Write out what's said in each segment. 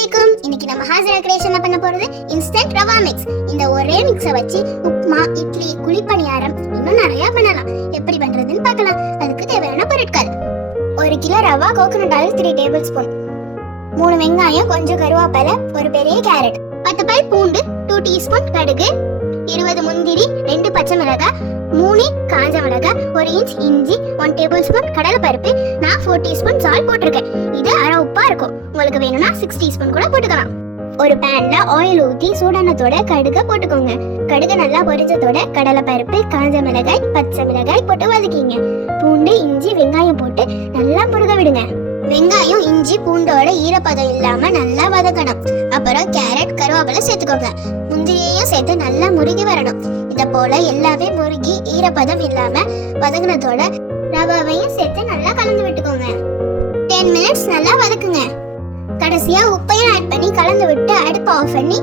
அலைக்கும். இன்னைக்கு நம்ம ஹாஜரா கிரியேஷன்ல பண்ண போறது இன்ஸ்டன்ட் ரவா மிக்ஸ். இந்த ஒரே மிக்ஸை வச்சு உப்புமா, இட்லி, குழிப்பணியாரம் இன்னும் நிறைய பண்ணலாம். எப்படி பண்றதுன்னு பார்க்கலாம். அதுக்கு தேவையான பொருட்கள்: 1 kilo rava, coconut oil 3 table spoon, 3 வெங்காயம், கொஞ்சம் கருவேப்பிலை, ஒரு பெரிய கேரட், 10 பல் பூண்டு, 2 டீஸ்பூன் கடுகு, 20 முந்திரி, 2 பச்சை மிளகாய், 3 காஞ்ச மிளகாய், 1 இன்ச் இஞ்சி, 1 டேபிள் ஸ்பூன் கடலை பருப்பு. நான் 4 டீஸ்பூன் சால்ட் போட்டிருக்கேன். இது அரை உப்பா இருக்கும். உங்களுக்கு வேணும்னா 6 டீஸ்பூன் கூட போட்டுக்கலாம். ஒரு பேன்ல ஆயில் ஊத்தி சூடானத்தோட கடுகை போட்டுக்கோங்க. கடுகு நல்லா பொரிஞ்சதோட கடலை பருப்பு, காஞ்ச மிளகாய், பச்சை மிளகாய் போட்டு வதக்கிங்க. பூண்டு, இஞ்சி, வெங்காயம் போட்டு நல்லா முருக விடுங்க. வெங்காயம், இஞ்சி, பூண்டோட ஈரப்பதம் இல்லாம நல்லா வதக்கணும். அப்புறம் கேரட், கருவேப்பிலை சேர்த்துக்கோங்க. முந்திரியையும் சேர்த்து நல்லா முருகி வரணும். இத போல எல்லாமே முருகி ஈரப்பதம் இல்லாம வதங்கினதோட ரவாவையும் சேர்த்து நல்லா கலந்து விட்டுக்கோங்க. 10 மினிட்ஸ் நல்லா வதக்குங்க. கடைசியா உப்பையும் ஆட் பண்ணி கலந்து விட்டு அடுப்பை ஆஃப் பண்ணி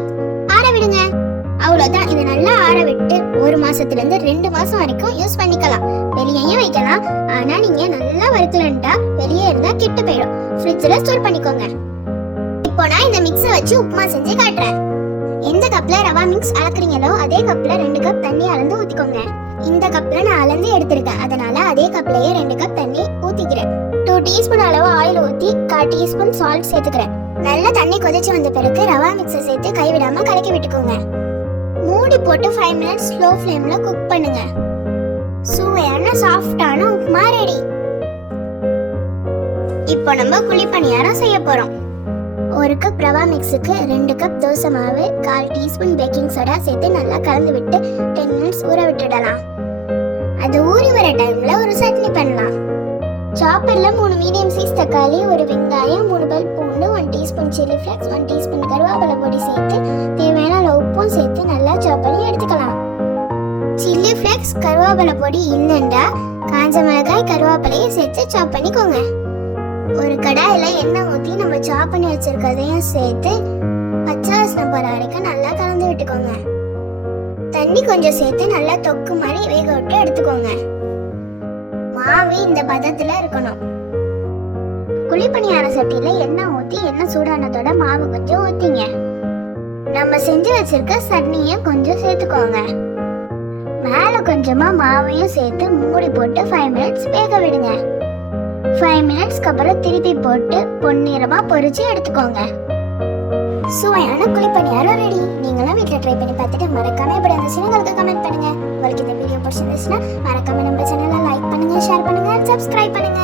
ஆற விடுங்க. அவ்வளவுதான். இதை நல்லா ஆற விட்டு 1 மாசத்துல இருந்து 2 மாசம் வரைக்கும் யூஸ் பண்ணிக்கலாம். வெளியேயும் வைக்கலாம். ஆனா நீங்க நல்லா வறுக்கலன்ட்டா வெளியே இருந்தா கெட்டு போயிடும். ஃப்ரிட்ஜ்ல ஸ்டோர் பண்ணிக்கோங்க. இப்போ நான் இந்த மிக்ஸை வச்சு உப்புமா செஞ்சு காட்டுறேன். எந்த கப்ல ரவா மிக்ஸ் அளக்குறீங்களோ அதே கப்ல 2 கப் தண்ணி அளந்து ஊத்திக்கோங்க. இந்த கப்ல நான் அளந்து எடுத்திருக்கேன். அதனால அதே கப்லயே 2 கப் தண்ணி ஊத்திக்கிறேன். 2 டீஸ்பூன் அளவு ஆயில் ஊத்தி 1/4 டீஸ்பூன் சால்ட் சேர்த்துக்கிறேன். நல்லா தண்ணி கொதிச்சு வந்த பிறகு ரவா மிக்ஸை சேர்த்து கைவிடாம கலக்கி விட்டுக்கோங்க. மூடி போட்டு 5 மினிட்ஸ் ஸ்லோ ஃப்ளேம்ல குக் பண்ணுங்க. சுவையான சாஃப்டான உப்புமா ரெடி. இப்போ நம்ம குழிப்பணியாரம் செய்ய போறோம். 1 கப் ரவா மிக்ஸுக்கு 2 கப் தோசை மாவு, 1/4 டீஸ்பூன் பேக்கிங் சோடா சேர்த்து நல்லா கலந்து விட்டு 10 மினிட்ஸ் ஊற விட்டுடலாம். அது ஊறி வர டைம்ல ஒரு சட்னி பண்ணலாம். சாப்பர்ல 3 மீடியம் சைஸ் தக்காளி, 1 வெங்காயம், 3 பல் பூண்டு, 1 டீஸ்பூன் சில்லி ஃப்ளேக்ஸ், 1 டீஸ்பூன் கருவேப்பிலை பொடி சேர்த்து தேவையான அளவு உப்பும் சேர்த்து நல்லா சாப் பண்ணி எடுத்துக்கலாம். சில்லி ஃப்ளேக்ஸ், கருவேப்பிலை பொடி இல்லைன்றா காஞ்ச மிளகாய், கருவேப்பிலையை சேர்த்து சாப் பண்ணிக்கோங்க. ஒரு கடாயில எண்ணெய் ஊற்றி நம்ம சாப் பண்ணி வச்சிருக்கதையும் சேர்த்து பச்சை வாசனை போற வரைக்கும் நல்லா கலந்து விட்டுக்கோங்க. தண்ணி கொஞ்சம் சேர்த்து நல்லா தொக்கு மாதிரி வேக விட்டு எடுத்துக்கோங்க. மாவு இந்த பதத்துல இருக்கணும். குழிப்பணியார சட்டியில எண்ணெய் ஊற்றி எண்ணெய் சூடானதோட மாவு கொஞ்சம் ஊத்திங்க. நம்ம செஞ்சு வச்சிருக்க சட்னியும் கொஞ்சம் சேர்த்துக்கோங்க. மேல கொஞ்சமா மாவையும் சேர்த்து மூடி போட்டு 5 மினிட்ஸ் வேக விடுங்க. 5 மினிட்ஸ்க்கு அப்புறம் திருப்பி போட்டு பொன்னிறமா பொரிச்சு எடுத்துக்கோங்க. சுவையான குழிப்பணியாரம் ரெடி. நீங்களும் வீட்டில் ட்ரை பண்ணி பார்த்துட்டு மறக்காம எப்படி இருந்துச்சுன்னு உங்களுக்கு கமெண்ட் பண்ணுங்க. உங்களுக்கு இந்த வீடியோ பிடிச்சிருந்துச்சுன்னா மறக்காம நம்ம சேனலை லைக் பண்ணுங்க, ஷேர் பண்ணுங்க, சப்ஸ்கிரைப் பண்ணுங்க.